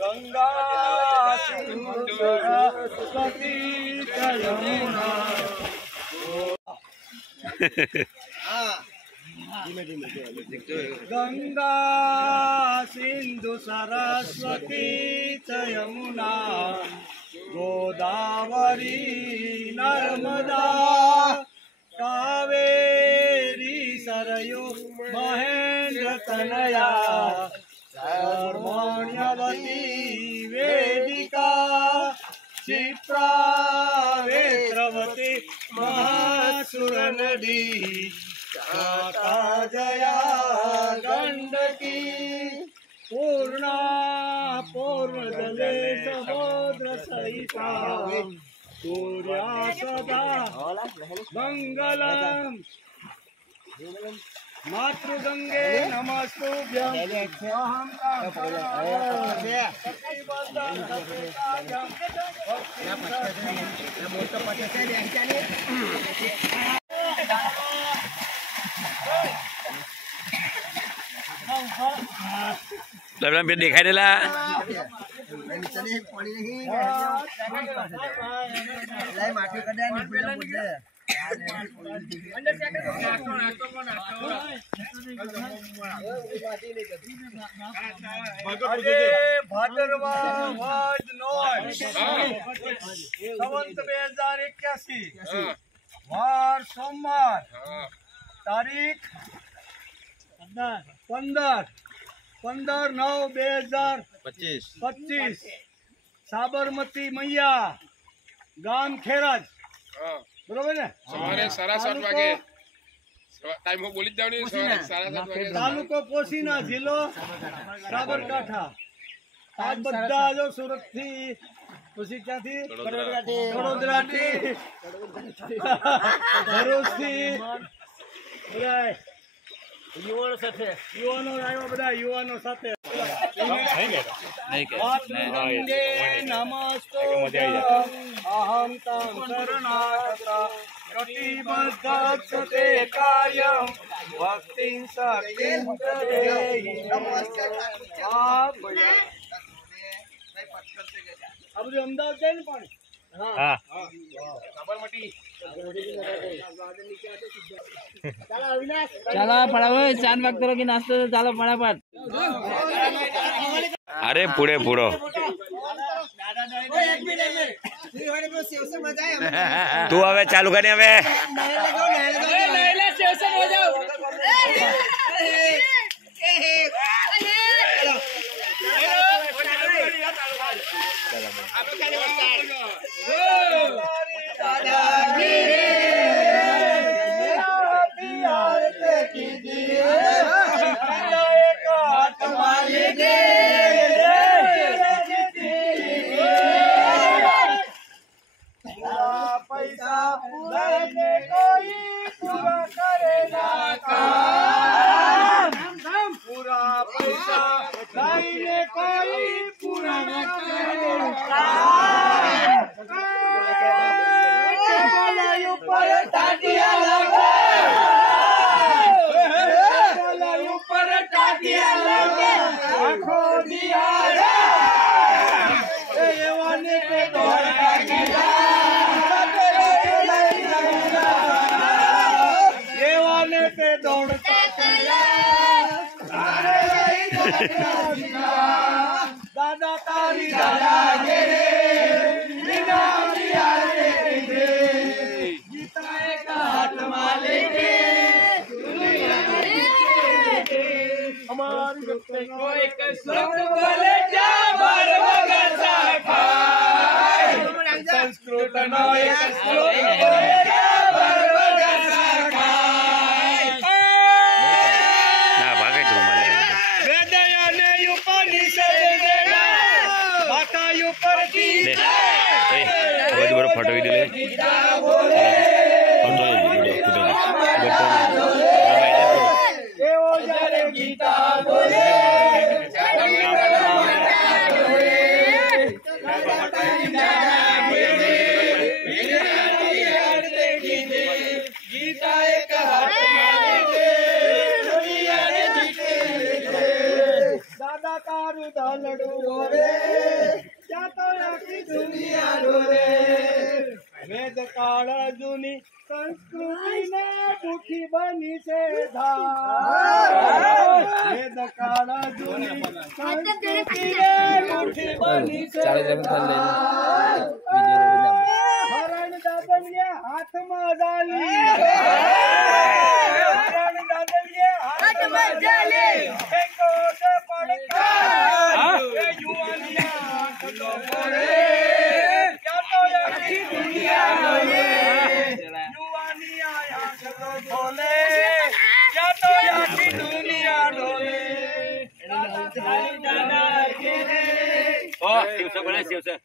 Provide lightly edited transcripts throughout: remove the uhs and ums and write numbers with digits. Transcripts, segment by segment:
गंगा सिंधु सरस्वती यमुना गंगा सिंधु सरस्वती यमुना गोदावरी नर्मदा कावेरी सरयू महेंद्र तनया कर्मण्यवती वेदिका क्षिप्रा वेत्रवती महासुरनदी काका जया गंडकी पूर्णा पूर्णजले समुद्र सहिता सूर्या सदा मंगलम मातृगंगे नमस्तुभ्यं अहं लबड़ा पे दिखाई देला भादरवा वाज नोट संवत 2081 वार सोमवार तारीख 15/9/2025 साबरमती मैया गाम खेराज बरोबर है सवारे 7:30 वागे टाइम हो बोली जाओ नहीं 7:30 वागे तालुको पोशीना जिल्लो साबरकांठा आज बद्दा जो सूरत थी પછી ક્યાંથી વડોદરાથી ભરૂચથી બધા યુવાનો સાથે યુવાનો આવ્યા બધા યુવાનો સાથે मातृगंगे नमस्तुभ्यं अहं तं शरणागत कटिबद्धते कार्यं भक्तिं शक्तिं च देहि अब जो अमदावाद जाए ना पानी हाँ साबरमती चलो फटाफट चांद वक्त की नाश्ता चलो फटाफट अरे पुढे पुढो तू હવે ચાલુ કરી હવે पैसा लेने कोई पूरा करेगा काम पूरा पैसा लेने कोई पूरा न करेगा ऊपर टाटिया लगा ऊपर टाटिया लगा आंखों दिया रे के दौड़ पे दौड़ता दादा तारी दादा गे बिना दिया रे जीता का हाथ माले के हमारी बच्चे को एक श्लोक बोले जा भर मगर साखाय संस्कृत नो एक श्लोक बोले जा भर मगर साखाय ના ભાગે જ રૂમાલ વેદયાને ઉપનિષદ દેના માતા ઉપર કી હવે બરો ફોટો વિડિયો લે ગીતા બોલે ફોટો એવો જ્યારે ગીતા બોલે ગીતા એક દાદા તારું દલડું રે ત્યાં તો આખી દુનિયા ડોરે વેદ કાળ જૂની સંસ્કૃતિને દુખી બની છે વેદ કાળ જૂની સંસ્કૃતિને દુખી બની છે હરણ દાદલીએ હાથમાં ડાલી હરણ દાદલીએ હાથમાં ડાલી એકો સે પડકા યુવાનિયા કદો પડે ક્યાં તો આખી દુનિયા ડોલે યુવાનિયા કદો બોલે ક્યાં તો આખી દુનિયા ડોલે દાદા કે ઓ શિવસર બોલે શિવસર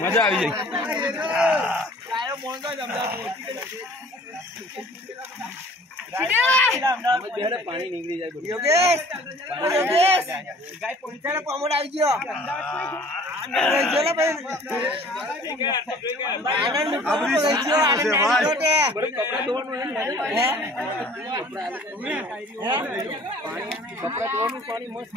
મજા આવી જાય પાણી નીકળી જાય યોગેશ ગાય પહોંચાડે પામોડ આવી ગયો કપડા ધોવાનું પાણી મસ્ત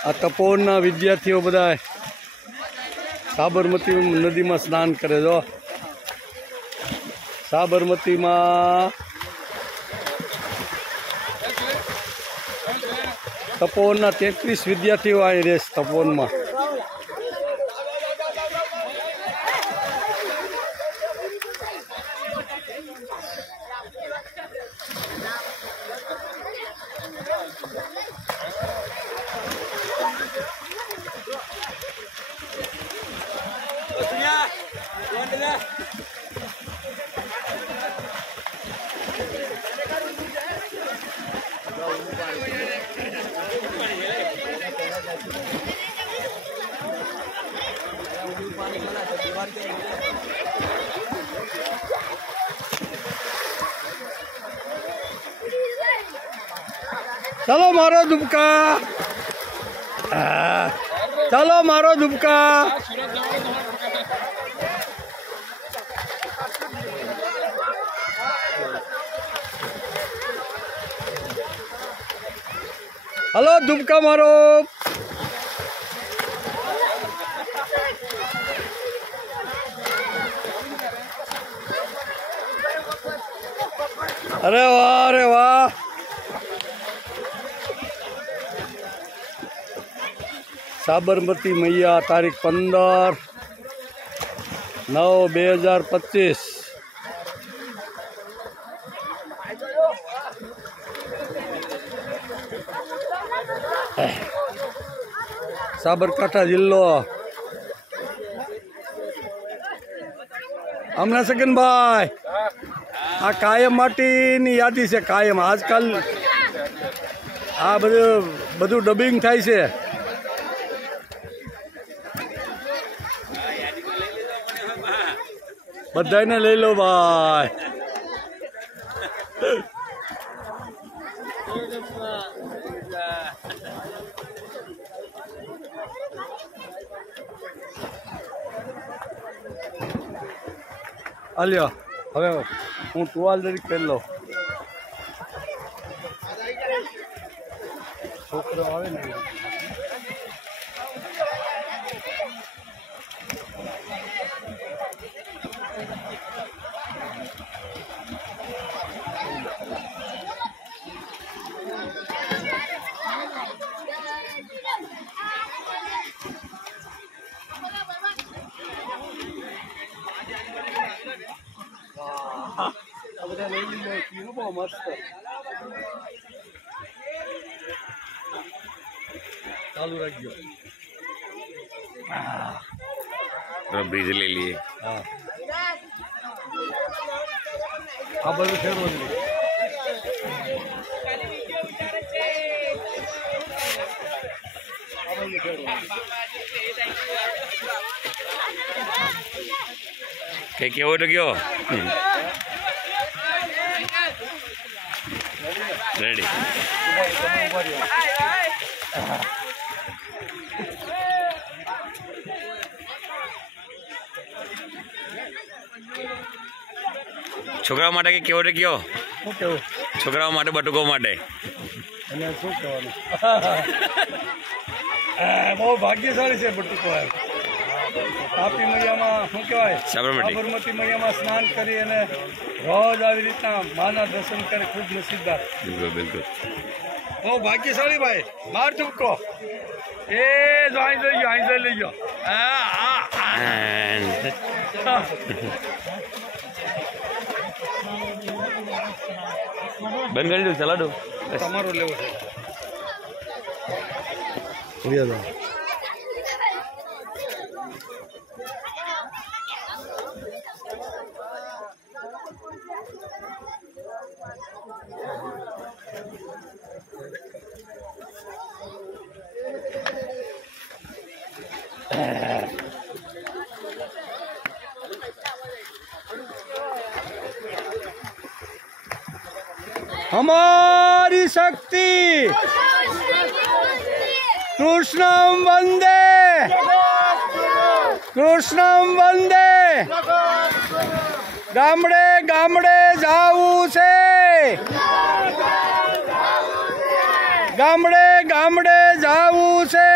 આ તપોવનના વિદ્યાર્થીઓ બધા સાબરમતી નદીમાં સ્નાન કરે જો સાબરમતીમાં તપોવનના 33 વિદ્યાર્થીઓ અહીં રહેશે તપોવનમાં चलो मारो दुबका। चलो मारो दुबका। हेलो दुबका मारो। अरे वाह, अरे वाह। साबरमती मैया तारीख 15/9/2025। साबरकांठा जिल्लो। हमने सगन भाई आ कायम माटीनी यादी से कायम आजकल आ બધું ડબિંગ થાય છે। બધાને લઈ લો ભાઈ। આલ્યો હવે હું ટુવાલ જરીક પહેરી લઉં। છોકરો આવે ને मस्त चालू रखियो। बीज ले लिए। हाँ आ બધું ફેરવો જોઈએ। કે કેવો તો કયો રેડી। છોકરાઓ માટે કે કેવો તો કયો શું કેવું? છોકરાઓ માટે બટુકો માટે અને શું કહેવાનું? બહુ ભાગ્યશાળી છે બટુકો। તાપી મૈયામાં શું કહેવાય સાબરમતી મૈયામાં સ્નાન કરી અને રોજ આવી રીતના માના દર્શન કરે ખૂબ નસીબદાર। બિલકુલ બિલકુલ બહુ ભાગ્યશાળી ભાઈ। માર ચૂકો એ જો અહીં લઈ ગયો, અહીં લઈ ગયો। બંધ કરી દઉં ચલા દો તમારો લેવો છે। हमारी शक्ति कृष्णं वंदे, कृष्णं वंदे। गामडे गामडे जाऊ से, गामडे गामडे जाऊ से।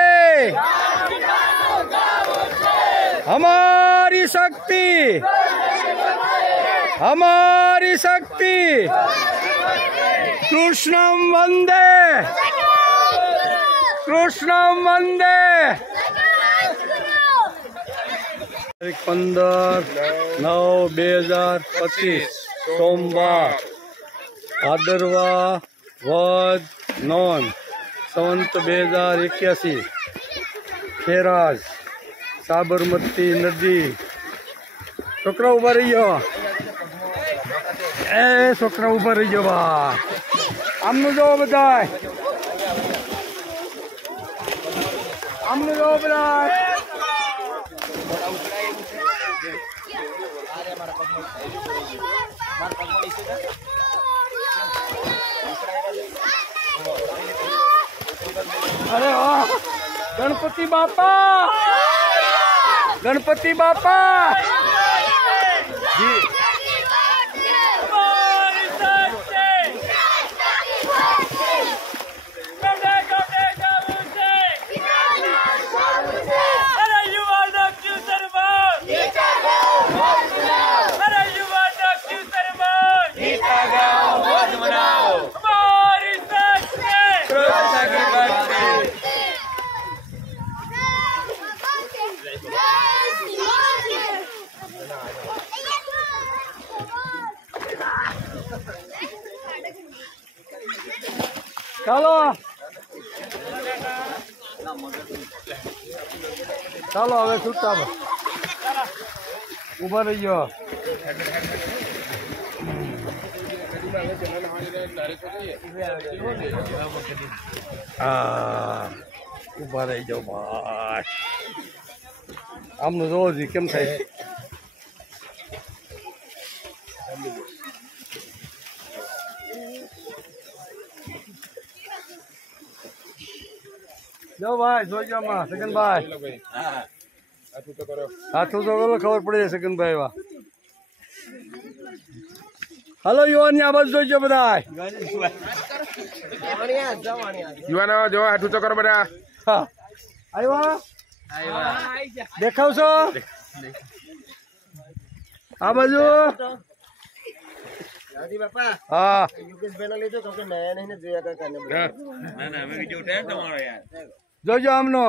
हमारी शक्ति, हमारी शक्ति कृष्णं वंदे, कृष्णं वंदे। 15/9/2025 सोमवार भादरवा वद नोन संवत 2081 खेराज साबरमती नदी। छोकरा उभा रही गयो, ए छोकरा उभा रही गयो भाई। आमनु जो बधाय આમને જો બધા અરે વાહ ગણપતિ બાપા જી ચાલો હવે છૂટા ઉભા રહી ગયો ઉભા રહી જાઓ ભાઈ આમનું જોવો જી કેમ થાય જો ભાઈ જોજો માં સગનભાઈ હાથું તો કરો ખબર પડી જાય સગનભાઈ એવા હાલો યુવાન આ બાજુ જોઈજો બધા યુવાનો જો હાથું તો કરો બધા હા આવ્યા દેખાવશો આ બાજુ હા જોજો આમનો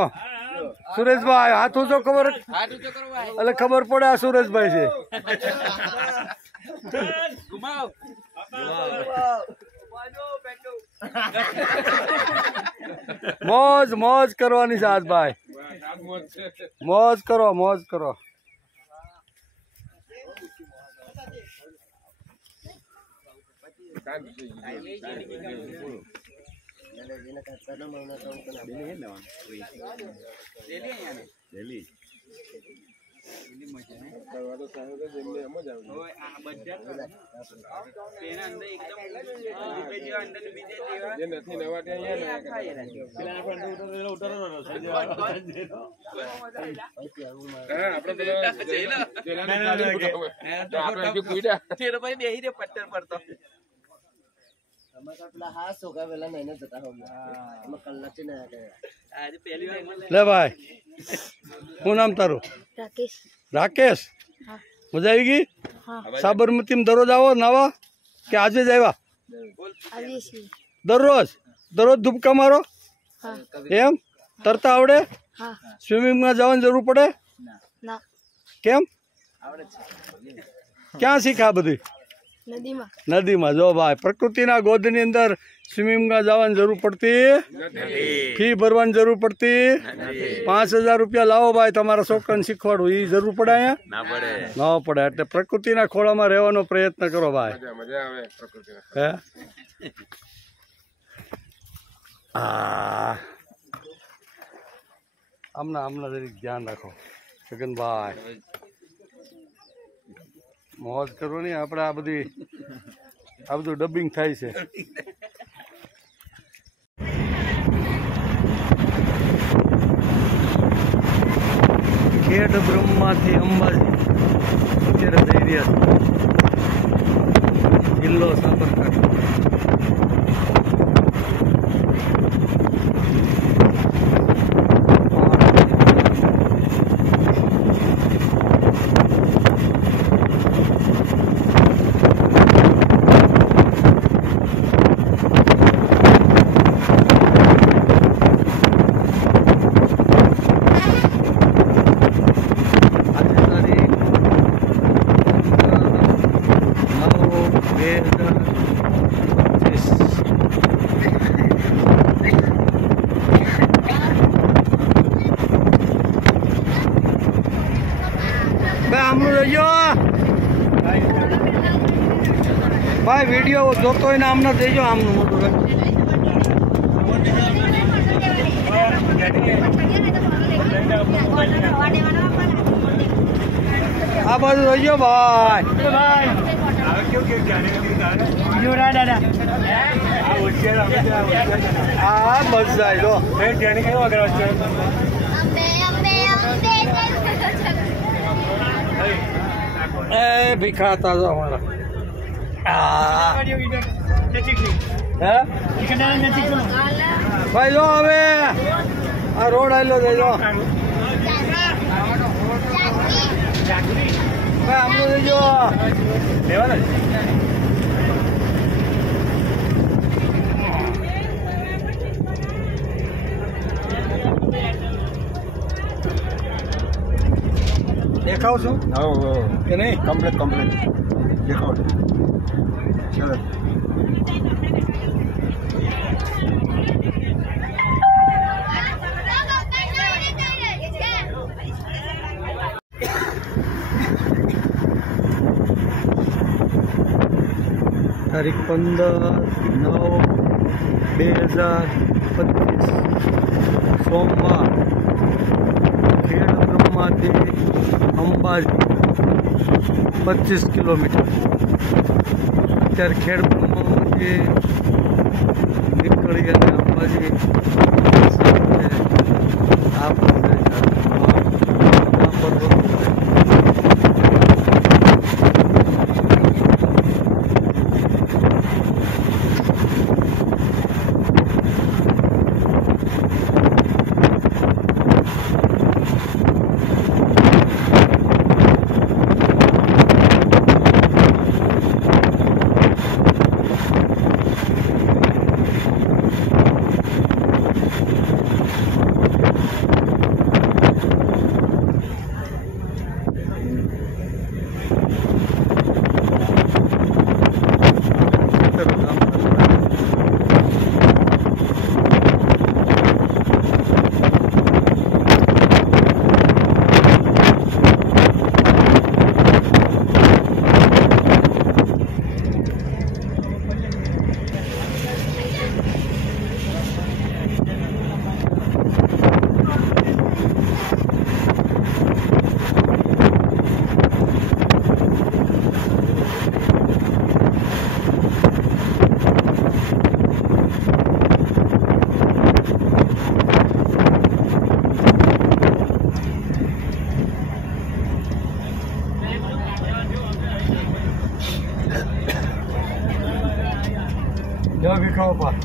સુરેશભાઈ હાથ ઊંચો ખબર એટલે ખબર પડે આ સુરેશભાઈ છે મોજ કરવાની છે આજ ભાઈ મોજ કરો લે ભાઈ શું નામ તારું? રાકેશ. મજા આવી ગઈ? સાબરમતી દરરોજ આવો નાવા કે આજે જ આવ્યા? દરરોજ ધૂપકા મારો એમ? તરતા આવડે? સ્વિમિંગમાં જવાની જરૂર પડે? કેમ? ક્યાં શીખ્યા બધું? નદીમાં. જો ભાઈ પ્રકૃતિના ગોદની અંદર સ્વિમિંગમાં જવાની જરૂર પડતી, ફી ભરવાની જરૂર પડતી. 5,000 રૂપિયા લાવો ભાઈ તમારા છોકરાને શીખવાડું, એ જરૂર પડે અહીંયા? ના પડે. એટલે પ્રકૃતિના ખોળામાં રહેવાનો પ્રયત્ન કરો ભાઈ. હે આમના જરીક ધ્યાન રાખો છગનભાઈ. મોજ કરો ને આપણે. આ બધું ડબિંગ થાય છે. ખેડ બ્રહ્માથી અંબાજી અત્યારે જઈ રહ્યા છે. જિલ્લો સાબરકાંઠા. ભાઈ વિડીયો જોતો હોય ને આમને દેજો. આમનું મોટું આ બાજુ જોઈ ગયો ભાઈ હા બસ જાય લો એ ભીખાતા જો અમારા હે ભાઈ જો હવે આ રોડ આવેલો છે જો ભાઈ આમનું જોજો લેવાના દેખાવ છું કે નહીં કમ્પ્લીટ દેખાવ સરસ તારીખ 15/9/2025 સોમવાર ખેડ બ્રહ્માથી અંબાજી 25 કિલોમીટર અત્યારે ખેડ બ્રહ્મામાંથી નીકળી અને અંબાજી આ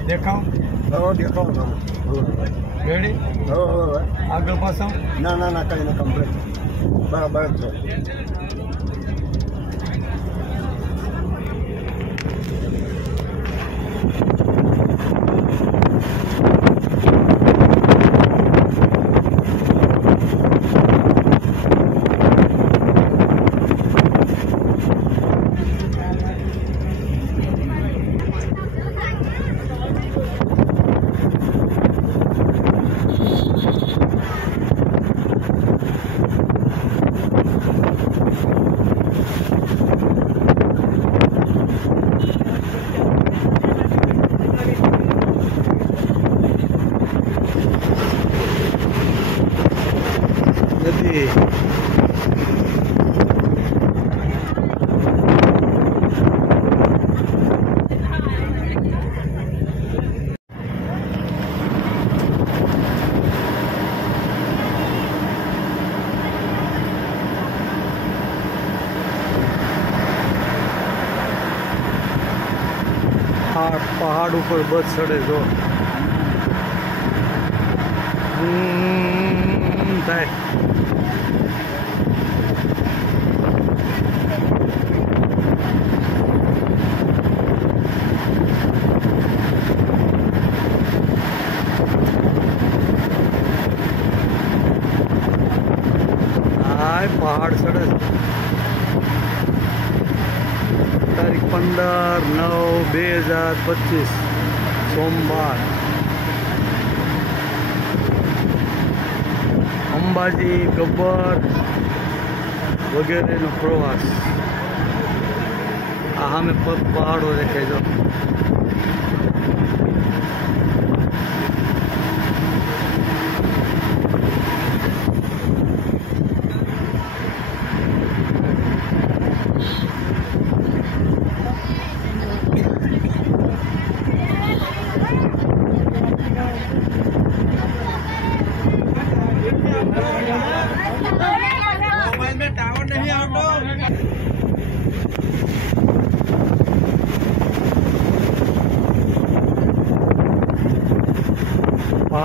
દેખાવ રેડી આગળ પાછળ ના કઈ ના કમ્પ્લીટ બરાબર છે પહાડ ઉપર બસ ચડે જો થાય પહાડ ચડે તારીખ 15/9/2025 સોમવાર અંબાજી ગબ્બર વગેરેનો પ્રવાસ આ સામે પહાડો દેખાય જો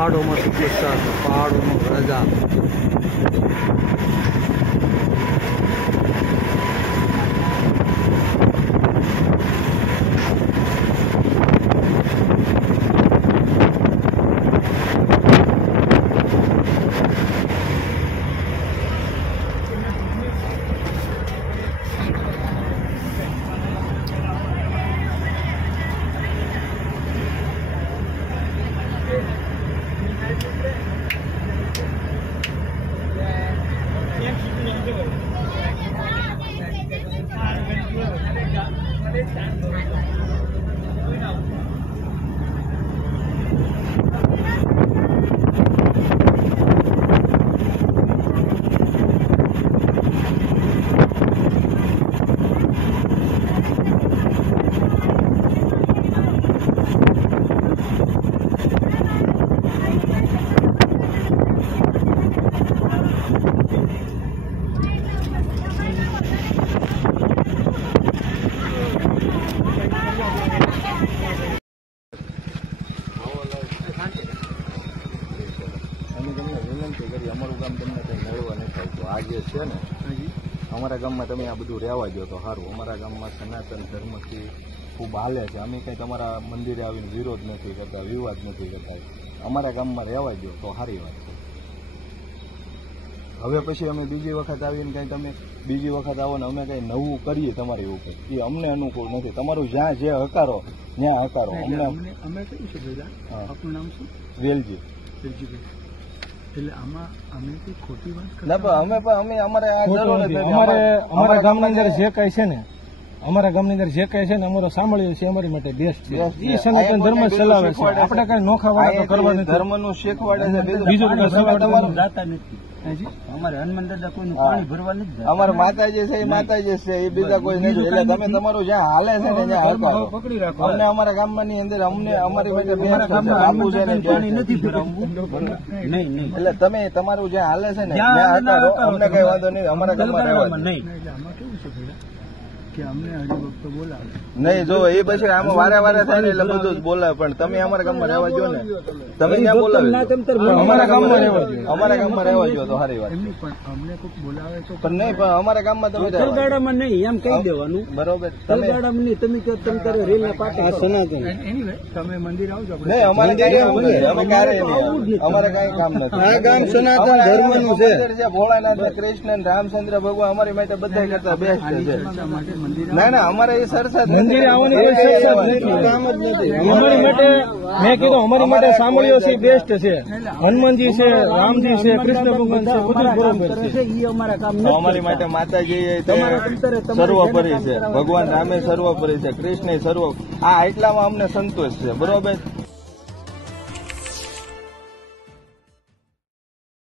પહાડોમાં સુપરસ્ટાર, પહાડોનો રાજા. અમારું ગામ તમને કંઈ મળવા નથી આવતું. આ જે છે ને અમારા ગામમાં તમે આ બધું રહેવા દો તો સારું. અમારા ગામમાં સનાતન ધર્મથી ખૂબ હાલે છે. અમે કંઈ તમારા મંદિરે આવીને વિરોધ નથી કરતા, વિવાદ નથી કરતા. અમારા ગામમાં રહેવા દો તો સારી વાત છે. હવે પછી અમે બીજી વખત આવીને કંઈ તમે બીજી વખત આવો ને અમે કંઈ નવું કરીએ તમારી ઉપર, એ અમને અનુકૂળ નથી. તમારું જ્યાં જે હકારો ત્યાં હકારો. અમને અમે કહ્યું છે ભાઈ, આપનું નામ શું? વેલજી. એટલે આમાં અમે કોઈ ખોટી વાત ના પણ અમે અમારે આ જરૂર નથી. અમારા ગામની અંદર જે કઈ છે ને, અમારા ગામની અંદર જે કઈ છે ને અમારો સાંભળ્યો છે અમારી માટે બેસ્ટ છે. એ સનાતન ધર્મ ચલાવે છે. આપણે કઈ નોખા વાળા કરવા નથી. ધર્મનું શીખવાડે છે. બીજું કઈ તમારું જાતા નથી. અમારે હનુમાન દાદા કોઈનું પાણી ભરવા નથી. અમારા માતાજી છે એ માતાજી છે, એ બીજા કોઈ નથી. એટલે તમે તમારું જ્યાં હાલે છે ને ત્યાં હકારો. પકડી રાખો. અમને અમારા ગામમાં ની અંદર અમને અમારી માટે આપવું છે ને નથી ભરાવવું. નહીં. એટલે તમે તમારું જ્યાં હાલે છે ને ત્યાં હકારો. અમને કઈ વાંધો નહીં. અમારા ગામમાં રહેવા દો. નહીં. આમાં કેવું છે ભાઈ કે અમને હરિભક્તો બોલાવે નહીં. જો એ પછી આમાં વારે થાય ને એટલે બધું જ બોલાવે. પણ તમે અમારા ગામમાં રહેવા દો ને. તમે ત્યાં બોલાવે અમારા ગામમાં રહેવા દો. અમારા ગામમાં રહેવા દો તો સારી વાત. એમની પણ અમને કોઈ બોલાવે તો પણ નહીં, પણ અમારા ગામમાં તમે તલગાડામાં નહીં એમ કહી દેવાનું. બરોબર. તલગાડામાં નહીં. તમે કહો તમે તારે રેલના પાટા સનાતન. એનીવે તમે મંદિર આવજો. નહીં, અમારે કઈ એવું નથી. અમે ક્યારે નહીં. અમારે કઈ કામ નથી. આ ગામ સનાતન ધર્મનું છે. ભોળાનાથ, કૃષ્ણ, રામચંદ્ર ભગવાન અમારી માટે બધા કરતા બેસ્ટ છે. ના અમારે એ સરસા મંદિરે આવવાની કોઈ સરસા કામ જ નથી. અમારી માટે મેં કીધું અમારી માટે સાંભળ્યો છે બેસ્ટ છે. હનુમાનજી છે, રામજી છે, કૃષ્ણ ભગવાન છે, બધું બરોબર છે. એ અમારા કામ અમારી માટે માતાજી સર્વોપરી છે, ભગવાન રામે સર્વોપરી છે, કૃષ્ણ સર્વ. આ એટલામાં અમને સંતોષ છે. બરોબર.